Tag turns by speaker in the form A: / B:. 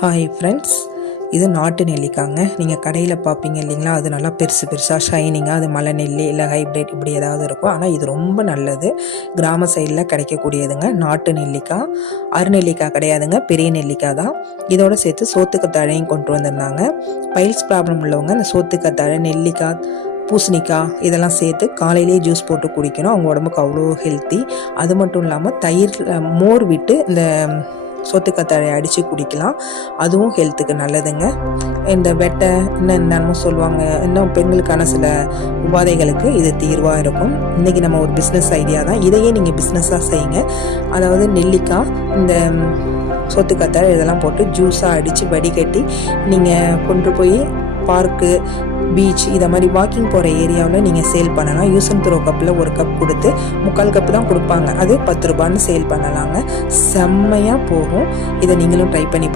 A: Hi friends இது நாட்டு நெல்லிக்காங்க. நீங்கள் கடையில் பார்ப்பீங்க இல்லைங்களா? அது நல்லா பெருசு பெருசாக ஷைனிங்காக அது மலை நெல்லி இல்லை ஹைப்ரிட் இப்படி ஏதாவது இருக்கும். ஆனால் இது ரொம்ப நல்லது. கிராம சைடில் கிடைக்கக்கூடியதுங்க நாட்டு நெல்லிக்காய் அருநெல்லிக்காய் கிடையாதுங்க பெரிய நெல்லிக்காய் தான். இதோட சேர்த்து சோத்துக்கத்தாழையும் கொண்டு வந்திருந்தாங்க. பைல்ஸ் ப்ராப்ளம் உள்ளவங்க அந்த சோத்துக்கத்தாழை நெல்லிக்காய் பூசணிக்காய் இதெல்லாம் சேர்த்து காலையிலேயே ஜூஸ் போட்டு குடிக்கணும். அவங்க உடம்புக்கு அவ்வளோ ஹெல்த்தி அது மட்டும் இல்லாமல் தயிர் மோர் விட்டு இந்த சொத்துக்கத்தாழை அடித்து குடிக்கலாம். அதுவும் ஹெல்த்துக்கு நல்லதுங்க. இந்த வெட்டை இன்னும் என்னென்னமோ சொல்லுவாங்க. இன்னும் பெண்களுக்கான சில உபாதைகளுக்கு இது தீர்வாக இருக்கும். இன்றைக்கி நம்ம ஒரு பிஸ்னஸ் ஐடியா தான். இதையே நீங்கள் பிஸ்னஸாக செய்யுங்க. அதாவது நெல்லிக்காய் இந்த சொத்துக்கத்தாழை இதெல்லாம் போட்டு ஜூஸாக அடித்து வடிகட்டி நீங்கள் கொண்டு போய் பார்க்கு பீச் இதை மாதிரி வாக்கிங் போகிற ஏரியாவில் நீங்கள் சேல் பண்ணலாம். யூஸ் அண்ட் த்ரோ கப்பில் ஒரு கப் கொடுத்து முக்கால் கப்பு தான் கொடுப்பாங்க. அது பத்து ரூபான்னு சேல் பண்ணலாங்க. செம்மையாக போகும். இதை நீங்களும் ட்ரை பண்ணி